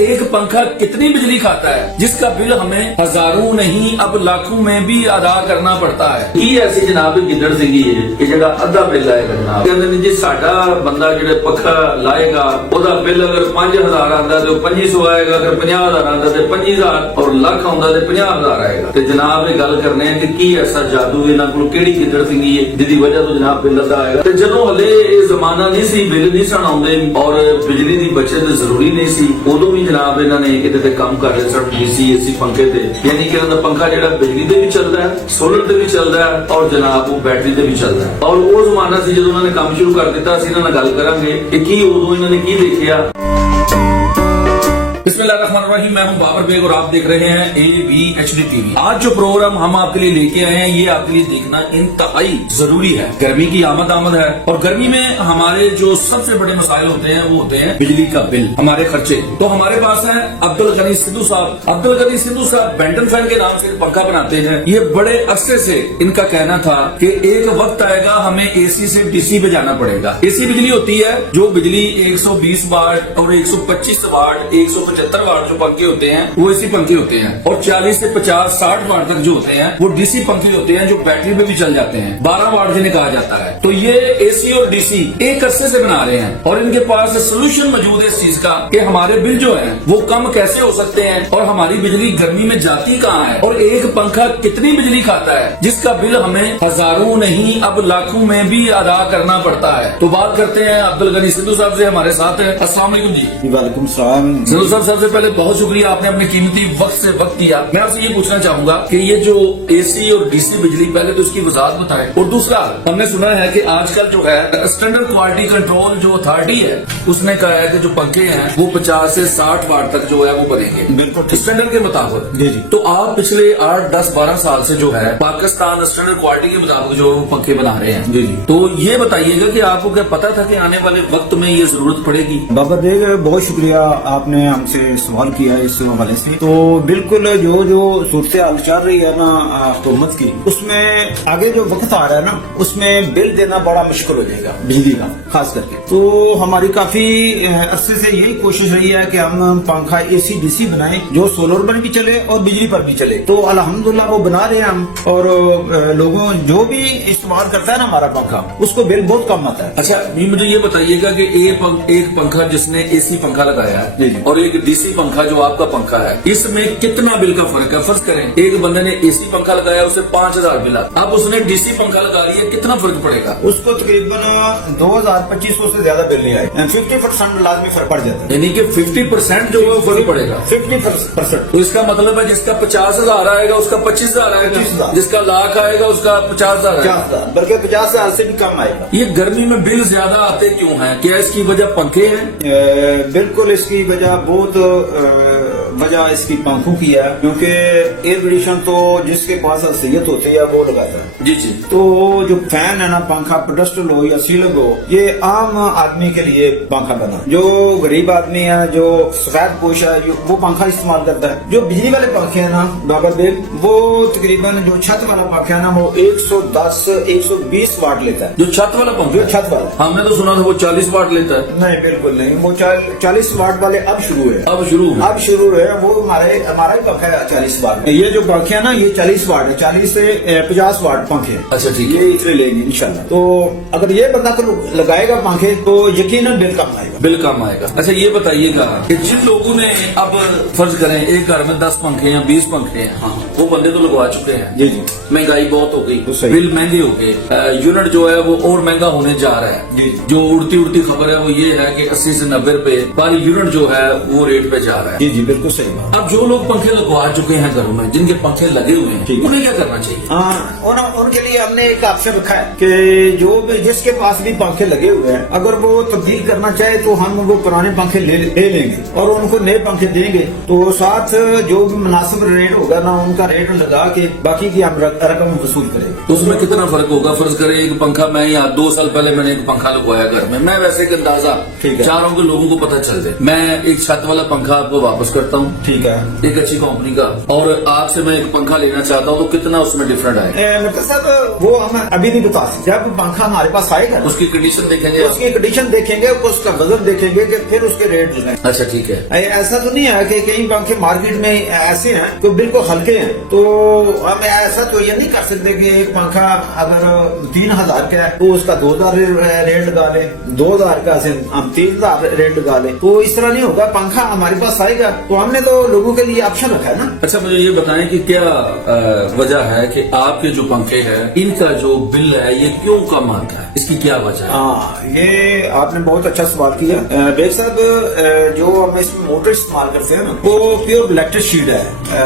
ایک पंखा कितनी बिजली खाता है जिसका बिल हमें हजारों नहीं अब लाखों में भी अदा करना पड़ता है। की ऐसी जनाब गिदड़ सीगी कि ਜਿਹੜਾ ਅੱਧਾ ਬਿੱਲ ਆਏਗਾ ਜਨਾਬ, ਕਹਿੰਦੇ ਨੇ ਜੀ ਸਾਡਾ ਬੰਦਾ ਜਿਹੜੇ ਪੱਖਾ ਲਾਏਗਾ ਉਹਦਾ ਬਿੱਲ ਅਗਰ 5000 ਆਂਦਾ ਤੇ 2500 ਆਏਗਾ, ਅਗਰ 50000 ਆਂਦਾ ਤੇ 25000 ਔਰ ਲੱਖ ਆਉਂਦਾ ਤੇ 50000 ਆਏਗਾ। ਤੇ ਜਨਾਬ ਇਹ ਗੱਲ ਕਰਨੇ ਆ ਕਿ ਕੀ ਐਸਾ ਜਾਦੂ ਇਹਨਾਂ ਕੋਲ ਕਿਹੜੀ ਗਿੱਦੜ ਸੀਗੀ ਜਿਹਦੀ ਵਜ੍ਹਾ ਤੋਂ ਜਨਾਬ ਬਿੱਲ ਅੱਧਾ ਆਏਗਾ। ਤੇ ਜਦੋਂ ਹਲੇ ਇਹ ਜ਼ਮਾਨਾ ਨਹੀਂ ਸੀ, ਬਿੱਲ ਨਹੀਂ ਸਣ ਆਉਂਦੇ ਔਰ ਬਿਜਲੀ ਦੀ ਬਚਤ ਜ਼ਰੂਰੀ ਨਹੀਂ ਸੀ, ਉਦੋਂ ਵੀ ਜਨਾਬ ਇਹਨਾਂ ਨੇ ਇਹਦੇ ਤੇ ਕੰਮ ਕਰ ਰਹੇ ਸਨ, ਡੀਸੀ ਏਸੀ ਪੰਖੇ ਤੇ, ਯਾਨੀ ਕਿ ਇਹਨਾਂ ਦਾ ਪੰਖਾ ਜਿਹੜਾ ਬਿਜਲੀ ਤੇ ਵੀ ਚੱਲਦਾ ਹੈ, ਸੋਲਰ ਤੇ ਵੀ ਚੱਲਦਾ ਹੈ ਔਰ ਜਨਾਬ ਉਹ बैटरी ਤੇ ਵੀ ਚੱਲਦਾ ਹੈ। ਔਰ ਉਹ ਜ਼ਮਾਨਾ ਸੀ ਜਦੋਂ ਉਹਨਾਂ ਨੇ ਕੰਮ ਸ਼ੁਰੂ ਕਰ ਦਿੱਤਾ। ਅਸੀਂ ਇਹਨਾਂ ਨਾਲ ਗੱਲ ਕਰਾਂਗੇ ਕਿ ਕੀ ਉਦੋਂ ਇਹਨਾਂ ने की देखा। बिस्मिल्लाहिर्रहमानिर्रहीम, मैं हूं बाबर बेग और आप देख रहे हैं ABHD TV। आज जो प्रोग्राम हम आपके लिए लेके आए हैं ये आपके लिए देखना इंतहाई जरूरी है। गर्मी की आमद है और गर्मी में हमारे जो सबसे बड़े मसाइल होते हैं वो होते हैं बिजली का बिल, हमारे खर्चे। तो हमारे पास है अब्दुल गनी सिद्धू साहब। अब्दुल गनी सिद्धू साहब बेंटन फैन के नाम से पंखा बनाते हैं। ये बड़े अरसे से इनका कहना था कि एक वक्त आएगा हमें AC से DC पे जाना पड़ेगा। AC बिजली होती है जो बिजली 120 वाट और 125 वाट 175 वाट जो पंखे होते हैं वो एसी पंखे होते हैं और 40 से 50 60 वाट तक जो होते हैं वो डीसी पंखे होते हैं जो बैटरी पे भी चल जाते हैं। 12 वाट जिन्हें कहा जाता है। तो ये एसी और डीसी एक अरसे से बना रहे हैं और इनके पास सोल्यूशन मौजूद है इस चीज का कि हमारे बिल जो है वो कम कैसे हो सकते हैं और हमारी बिजली गर्मी में जाती कहाँ है और एक पंखा कितनी बिजली खाता है जिसका बिल हमें हजारों नहीं अब लाखों में भी अदा करना पड़ता है। तो बात करते हैं अब्दुल गनी सिद्धू साहब से, हमारे साथ है। अस्सलाम वालेकुम जी। वालेकुम सलाम। सिद्धू साहब, सबसे पहले बहुत शुक्रिया, आपने अपने कीमती वक्त से वक्त दिया। मैं आपसे ये पूछना चाहूंगा कि ये जो एसी और डीसी बिजली, पहले तो इसकी वजाहत बताएं और दूसरा हमने सुना है कि आजकल जो है स्टैंडर्ड क्वालिटी कंट्रोल जो अथॉरिटी है उसने कहा है कि जो पंखे हैं वो 50 से 60 वाट तक जो है वो बनेंगे बिल्कुल स्टैंडर्ड के मुताबिक। जी जी। तो आप पिछले 8, 10, 12 साल से जो है पाकिस्तान स्टैंडर्ड क्वालिटी के मुताबिक जो पंखे बना रहे हैं। जी जी। तो ये बताइएगा कि आपको क्या पता था कि आने वाले वक्त में ये जरूरत पड़ेगी? बाबर बेग, बहुत शुक्रिया आपने हमसे सवाल किया है इस हवाले से। तो बिल्कुल जो सूरत हाल चल रही है ना हुकूमत की, उसमें आगे जो वक्त आ रहा है ना उसमें बिल देना बड़ा मुश्किल हो जाएगा बिजली का खास करके। तो हमारी काफी अरसे से यही कोशिश रही है कि हम पंखा AC DC बनाएं जो सोलर पर भी चले और बिजली पर भी चले। तो अल्हम्दुलिल्लाह वो बना रहे हैं हम और लोगों जो भी इस्तेमाल करता है ना हमारा पंखा उसको बिल बहुत कम आता है। अच्छा, मुझे ये बताइएगा कि एक पंखा जिसने AC पंखा लगाया है और एक DC पंखा जो आपका पंखा है, इसमें कितना बिल का फर्क है? फर्ज करें एक बंदे ने AC पंखा लगाया उसे 5000 बिल आता, अब उसने DC पंखा लगा लिया, कितना फर्क पड़ेगा? उसको तकरीबन 2000-2500 से ज्यादा बिल नहीं आएगा। 50% लाजमी फर्क पड़ जाता है, यानी कि 50% जो है फर्क पड़ेगा। 50%। तो इसका मतलब है जिसका 50,000 आएगा उसका 25,000 आएगा, 25,000 जिसका लाख आएगा उसका 50,000 आएगा, 50,000 बल्कि 50,000 से भी कम आएगा। ये गर्मी में बिल ज्यादा आते क्यों हैं? क्या इसकी वजह पंखे हैं? बिल्कुल इसकी वजह वजह इसकी पंखों की है, क्योंकि एयर कंडीशन तो जिसके पास असलियत होती है वो लगाता है। जी जी। तो जो फैन है ना, पंखा पेडस्टल हो या सीलिंग हो, ये आम आदमी के लिए पंखा बना। जो गरीब आदमी है, जो सफेद पोश है, वो पंखा इस्तेमाल करता है। जो बिजली वाले पंखे है ना बाबर बेग, वो तकरीबन जो छत वाला पंखा है ना वो 110-120 वाट लेता है। जो छत वाला पंखा? छत वाला हमने तो सुना था वो 40 वाट लेता है। नहीं, बिल्कुल नहीं, वो 40 वाट वाले अब शुरू है। अब शुरू है वो हमारा ही पंखा है 40 वाट। ये जो पंखे है ना ये 40 वाट है, 40 से 50 वाट पंखे। अच्छा ठीक है, ये इतने लेंगे इंशाल्लाह। तो अगर ये बंदा तो लगाएगा पंखे तो यकीनन बिल कम आएगा। बिल कम आएगा। अच्छा ये बताइएगा कि जिन लोगों ने अब फर्ज करें एक घर में 10 पंखे या 20 पंखे हैं, हाँ, वो बंदे तो लगवा चुके हैं। जी जी। महंगाई बहुत हो गई, तो बिल महंगे हो गए, यूनिट जो है वो और महंगा होने जा रहा है। जी। जो उड़ती खबर है वो ये है कि 80 से 90 रुपए पर यूनिट जो है वो रेट पे जा रहा है। जी जी, बिल्कुल सही बात। अब जो लोग पंखे लगवा चुके हैं घरों में, जिनके पंखे लगे हुए हैं, उन्हें क्या करना चाहिए? उनके लिए हमने एक ऑप्शन रखा है कि जो भी जिसके पास भी पंखे लगे हुए हैं, अगर वो तब्दील करना चाहे तो हम वो पुराने पंखे ले लेंगे और उनको नए पंखे देंगे। तो साथ जो भी मुनासिब रेट होगा ना उनका रेट लगा के बाकी की हम रकम वसूल करेंगे। तो उसमें कितना फर्क होगा? फर्ज करें एक पंखा, मैं यहाँ 2 साल पहले मैंने एक पंखा लगवाया घर में, मैं वैसे एक अंदाजा चाह रहा हूँ कि लोगों को पता चल जाए। मैं एक छत वाला पंखा आपको वापस करता हूँ, ठीक है, एक अच्छी कंपनी का, और आपसे मैं एक पंखा लेना चाहता हूँ, तो कितना उसमें डिफरेंट आएगा? मतलब साहब वो हम अभी नहीं बता सकते। जब पंखा हमारे पास आएगा उसकी कंडीशन देखेंगे, उसकी कंडीशन देखेंगे, उसका वजन ملازم دیکھیں گے کہ پھر اس کے ریٹ لگائیں. اچھا ٹھیک ہے. ایسا تو نہیں ہے کہ کئی پنکھے مارکیٹ میں ایسے ہیں تو بالکل ہلکے ہیں, تو ہم ایسا تو یہ نہیں کر سکتے کہ ایک پنکھا اگر 3000 کا ہے تو اس کا 2000 ریٹ لگا لے, 2000 کا ہم 3000 ریٹ لگا لیں, تو اس طرح نہیں ہوگا. پنکھا ہمارے پاس آئے گا تو ہم نے تو لوگوں کے لیے آپشن رکھا ہے نا. اچھا مجھے یہ بتائیں کہ کیا وجہ ہے کہ آپ کے جو پنکھے ہیں ان کا جو بل ہے یہ کیوں کم آتا ہے, اس کی کیا وجہ ہے؟ ہاں, یہ آپ نے بہت اچھا سوال کیا. بیگ صاحب, جو ہم اس میں موٹر استعمال کرتے ہیں نا وہ پیور الیکٹرک شیٹ ہے.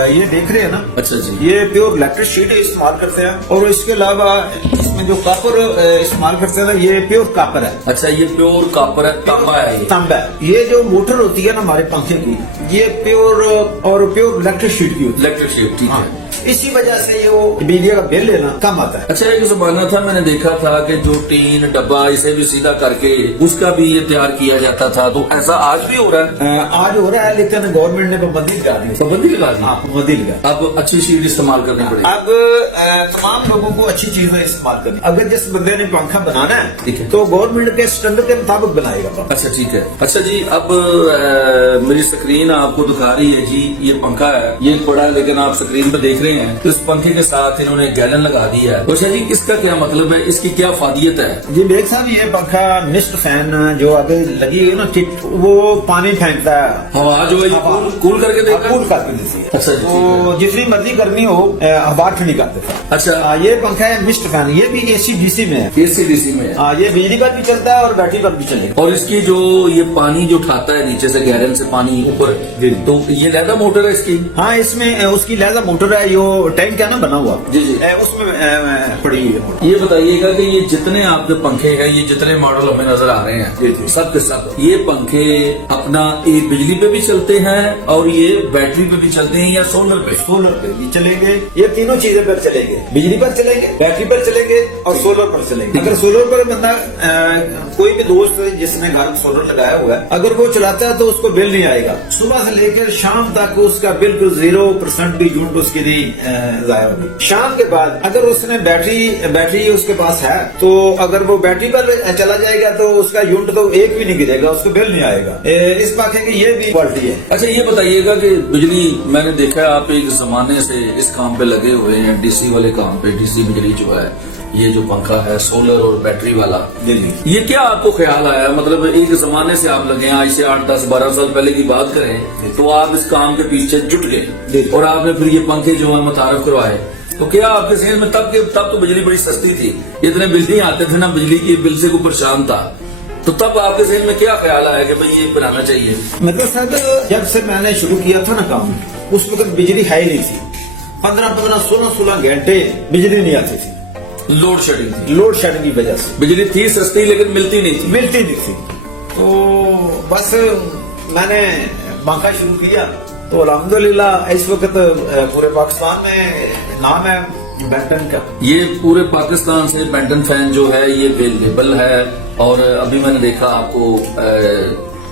یہ دیکھ رہے ہیں نا. اچھا جی. یہ پیور الیکٹرک شیٹ استعمال کرتے ہیں, اور اس کے علاوہ اس میں جو کاپر استعمال کرتے ہیں نا یہ پیور کاپر ہے. اچھا یہ پیور کاپر ہے, تانبا ہے یہ. تانبا ہے. یہ جو موٹر ہوتی ہے نا ہمارے پنکھے کی یہ پیور اور پیور الیکٹرک شیٹ کی ہوتی ہے. الیکٹرک شیٹ, ٹھیک ہے. اسی وجہ سے یہ وہ بجلی کا بل لینا کم آتا ہے. اچھا ایک زمانہ تھا میں نے دیکھا تھا کہ جو ٹین ڈبا اسے بھی سیدھا کر کے اس کا بھی یہ تیار کیا جاتا تھا, تو ایسا آج بھی ہو رہا ہے؟ آج ہو رہا ہے, لیکن گورنمنٹ نے پابندی لگا دی. پابندی لگا دی. پابندی لگا. اب اچھی شیٹ استعمال کرنی پڑے. اب تمام لوگوں کو اچھی چیزیں استعمال کرنی. اگر جس بندے نے پنکھا بنانا ٹھیک ہے ہے تو گورنمنٹ کے اسٹینڈرڈ کے مطابق بنائے گا. اچھا ٹھیک ہے. اچھا جی, اب میری سکرین آپ کو دکھا رہی ہے جی, یہ پنکھا ہے, یہ پڑا ہے لیکن آپ سکرین پہ دیکھ رہے ہیں اس پنکھے کے ساتھ انہوں نے گیلن لگا دیا ہے. اچھا جی, اس کا کیا مطلب ہے, اس کی کیا فائدیت ہے؟ جی بیگ صاحب, یہ پنکھا مسٹ فین جو آگے لگی ہے نا ٹپ, وہ پانی پھینکتا ہے, ہوا جو ہے کول کر کے دے گا. کول کر کے دیتی ہے. اچھا جی, تو جتنی مرضی کرنی ہو ہوا ٹھنڈی کر دیتا ہے. اچھا یہ پنکھا ہے مسٹ فین, یہ بھی اے سی ڈی سی میں ہے. اے سی ڈی سی میں ہے. یہ بجلی پر بھی چلتا ہے اور بیٹری پر بھی چلے گا. اور اس کی جو یہ پانی جو اٹھاتا ہے نیچے سے گیلن سے پانی اوپر, تو یہ لہذا موٹر ہے اس کی. ہاں, اس میں اس کی لہذا موٹر ہے, جو ٹینک ہے نا بنا ہوا. جی جی, اس میں پڑی ہوئی ہے. یہ بتائیے گا کہ یہ جتنے آپ کے پنکھے ہیں, یہ جتنے ماڈل ہمیں نظر آ رہے ہیں سب کے سب یہ پنکھے اپنا ایک بجلی پہ بھی چلتے ہیں اور یہ بیٹری پہ بھی چلتے ہیں یا سولر پہ؟ سولر پہ بھی چلیں گے. یہ تینوں چیزیں پر چلیں گے, بجلی پر چلیں گے, بیٹری پر چلیں گے اور سولر پر چلیں گے. اگر سولر پر بندہ کوئی بھی دوست جس نے گھر سولر لگایا ہوا ہے اگر وہ چلاتا ہے تو اس کو بل نہیں آئے گا. صبح سے لے کر شام تک اس کا بالکل 0% بھی یونٹ اس کی نہیں ضائع ہوگی. شام کے بعد اگر اس نے بیٹری اس کے پاس ہے تو اگر وہ بیٹری پر چلا جائے گا تو اس کا یونٹ تو ایک بھی نہیں گرے گا, اس کو بل نہیں آئے گا. اس پنکھے کی یہ بھی کوالٹی ہے. اچھا یہ بتائیے گا کہ بجلی, میں نے دیکھا آپ ایک زمانے سے اس کام پہ لگے ہوئے ہیں, ڈی سی والے کام پہ. ڈی سی بجلی جو ہے, یہ جو پنکھا ہے سولر اور بیٹری والا, یہ کیا آپ کو خیال آیا, مطلب ایک زمانے سے آپ لگے ہیں, آج سے 8, 10, 12 سال پہلے کی بات کریں تو آپ اس کام کے پیچھے جٹ گئے اور آپ نے پھر یہ پنکھے جو ہے متعارف کروائے, تو کیا آپ کے ذہن میں تب تو بجلی بڑی سستی تھی, اتنے بل نہیں آتے تھے نا, بجلی کی بل سے کوئی پریشان تھا, تو تب آپ کے ذہن میں کیا خیال آیا کہ بھئی یہ بنانا چاہیے؟ مطلب صاحب جب سے میں نے شروع کیا تھا نا کام, اس وقت بجلی ہے ہی نہیں تھی. 15 16 گھنٹے بجلی نہیں آتی تھی. لوڈ شیڈنگ تھی. لوڈ شیڈنگ کی وجہ سے بجلی تھی سستی لیکن ملتی نہیں تھی. تو بس میں نے پنکھا شروع کیا تو الحمدللہ اس وقت پورے پاکستان میں نام ہے بینٹن کا. یہ پورے پاکستان سے بینٹن فین جو ہے یہ اویلیبل ہے, اور ابھی میں نے دیکھا آپ کو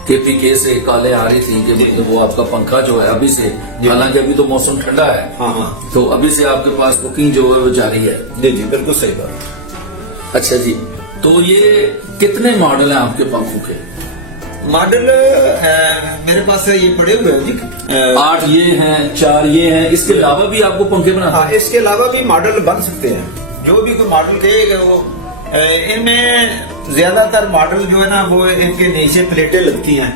KPK سے کالیں آ رہی تھیں کہ وہ آپ کا پنکھا جو ہے ابھی سے, حالانکہ ابھی تو موسم ٹھنڈا ہے, تو ابھی سے آپ کے پاس بکنگ جو ہے وہ جاری ہے. جی بالکل صحیح بات. اچھا جی, تو یہ کتنے ماڈل ہیں آپ کے پنکھوں کے؟ ماڈل میرے پاس ہے, یہ پڑے ہوئے ہیں جی, 8 یہ ہیں, 4 یہ ہیں, اس کے علاوہ بھی آپ کو پنکھے بنا؟ اس کے علاوہ بھی ماڈل بن سکتے ہیں. جو بھی کوئی ماڈل کہے گا وہ, ان میں زیادہ تر ماڈل جو ہے نا وہ ان کے نیچے پلیٹیں لگتی ہیں.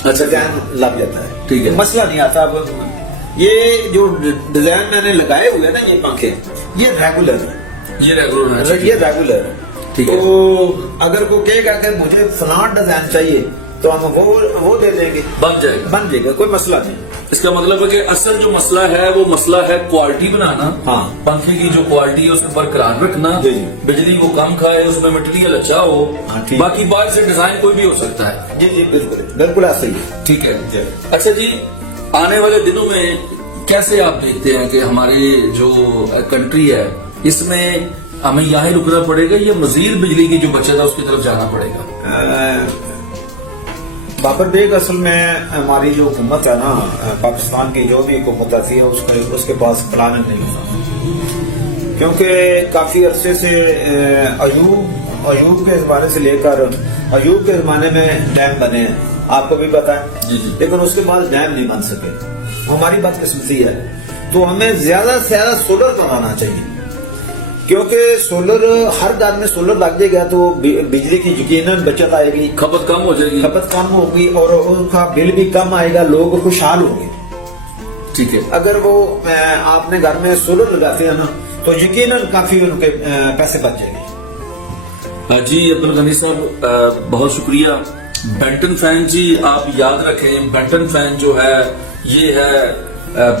اچھا, ڈیزائن لگ جاتا ہے, ٹھیک ہے, مسئلہ نہیں آتا. اب یہ جو ڈیزائن میں نے لگائے ہوئے ہیں نا یہ پنکھے, یہ ریگولر ہے. تو اگر کوئی کہے گا کہ مجھے فلاں ڈیزائن چاہیے تو ہم وہ دے دیں گے, بن جائے گا, کوئی مسئلہ نہیں. اس کا مطلب ہے کہ اصل جو مسئلہ ہے وہ مسئلہ ہے کوالٹی بنانا. ہاں, پنکھے کی جو کوالٹی ہے اس میں برقرار رکھنا, بجلی کو کم کھائے, اس میں مٹیریل اچھا ہو, باقی باہر سے ڈیزائن کوئی بھی ہو سکتا ہے. جی بالکل ایسا ہی ہے. ٹھیک ہے. اچھا جی, آنے والے دنوں میں کیسے آپ دیکھتے ہیں کہ ہماری جو کنٹری ہے اس میں ہمیں یہاں رکنا پڑے گا یا مزید بجلی کی جو بچت ہے اس کی طرف جانا پڑے گا؟ بابر بیگ, اصل میں ہماری جو حکومت ہے نا پاکستان کی, جو بھی حکومت آتی ہے اس کے پاس پلان نہیں ہوتا, کیونکہ کافی عرصے سے ایوب अयूब के जमाने से लेकर अयूब के जमाने में डैम बने हैं, आपको भी पता है। जी, जी। लेकिन उसके बाद डैम नहीं बन सके। हमारी बदकिस्मती है, तो हमें ज्यादा से ज्यादा सोलर बनाना चाहिए, क्योंकि सोलर हर घर में सोलर लग जाएगा तो बिजली की यकीनन बचत आएगी, खपत कम हो जाएगी। खपत कम होगी और उनका बिल भी कम आएगा, लोग खुशहाल होंगे। ठीक है। अगर वो आपने घर में सोलर लगाते हैं ना, तो यकीनन काफी उनके पैसे बच जाएंगे। जी अब्दुल गनी साहब बहुत शुक्रिया। बेंटन फैन जी आप याद रखें, बेंटन फैन जो है ये है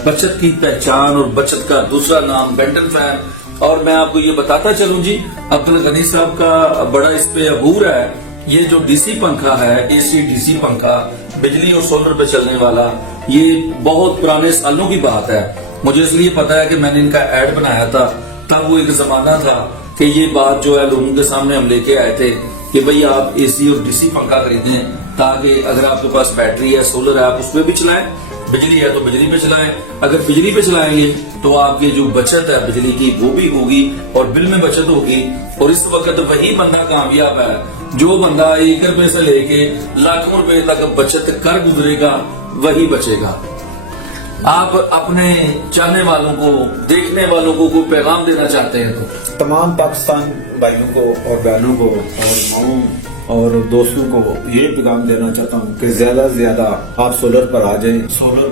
बचत की पहचान और बचत का दूसरा नाम बेंटन फैन। और मैं आपको ये बताता चलूं जी, अब्दुल गनी साहब का बड़ा इस पे अबूर है। ये जो डीसी पंखा है, एसी डीसी पंखा, बिजली और सोलर पे चलने वाला, ये बहुत पुराने सालों की बात है। मुझे इसलिए पता है कि मैंने इनका ऐड बनाया था, तब वो एक जमाना था कि ये बात जो है लोगों के सामने हम लेके आए थे कि भाई आप एसी और डीसी पंखा खरीदें, ताकि अगर आपके पास बैटरी है, सोलर है, आप उसमें भी चलाएं, बिजली है तो बिजली पे चलाएं। अगर बिजली पे चलाएंगे तो आपकी जो बचत है बिजली की वो भी होगी और बिल में बचत होगी। और इस वक्त वही बंदा कामयाब है जो बंदा 1 रुपए से लेके लाखों रुपए तक बचत कर गुजरेगा, वही बचेगा। आप अपने चाहने वालों को, देखने वालों को कोई पैगाम देना चाहते हैं तो? तमाम पाकिस्तान भाइयों को और बहनों को और माओं और दोस्तों को ये पैगाम देना चाहता हूँ कि ज्यादा से ज्यादा आप सोलर पर आ जाए। सोलर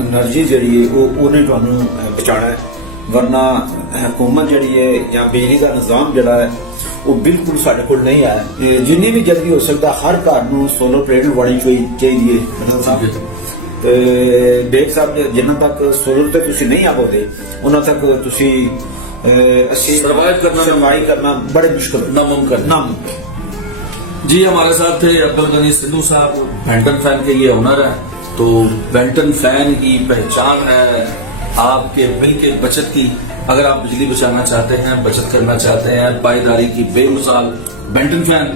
एनर्जी जरिए उन्हें ਤੁਹਾਨੂੰ बचाना है, वरना हुकूमत जड़ी है या बिजली का निजाम जड़ा है वो बिल्कुल साढ़े कोल नहीं आया। जिन्नी भी जल्दी हो सकता हर घर ਨੂੰ सोलर प्लेट लवानी चाहिए। ਦੇਖ ਸਾਹਿਬ ਜਿੰਨਾ ਤੱਕ सोलर ਤੇ ਤੁਸੀਂ नहीं ਆਵੋਗੇ ਉਹਨਾਂ ਤੱਕ ਤੁਸੀਂ ਸਰਵਾइव करना बड़े मुश्किल, नामुमकिन। जी हमारे साथ थे अब्दुल गनी सिद्धू साहब, बेंटन फैन के ये ओनर है। तो बेंटन फैन की पहचान है आपके बिल के बचत की। अगर आप बिजली बचाना चाहते हैं, बचत करना चाहते हैं, पायदारी की बेमिसाल बेंटन फैन,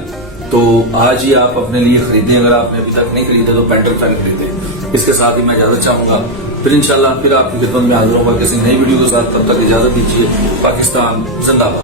तो आज ही आप अपने लिए खरीदें। अगर आपने अभी तक नहीं खरीदा तो बेंटन फैन खरीदें। इसके साथ ही मैं इजाजत चाहूंगा, फिर इंशाल्लाह फिर आपकी खिदमत में हाजिर होगा किसी नई वीडियो के साथ। तब तक इजाजत दीजिए। पाकिस्तान जिंदाबाद।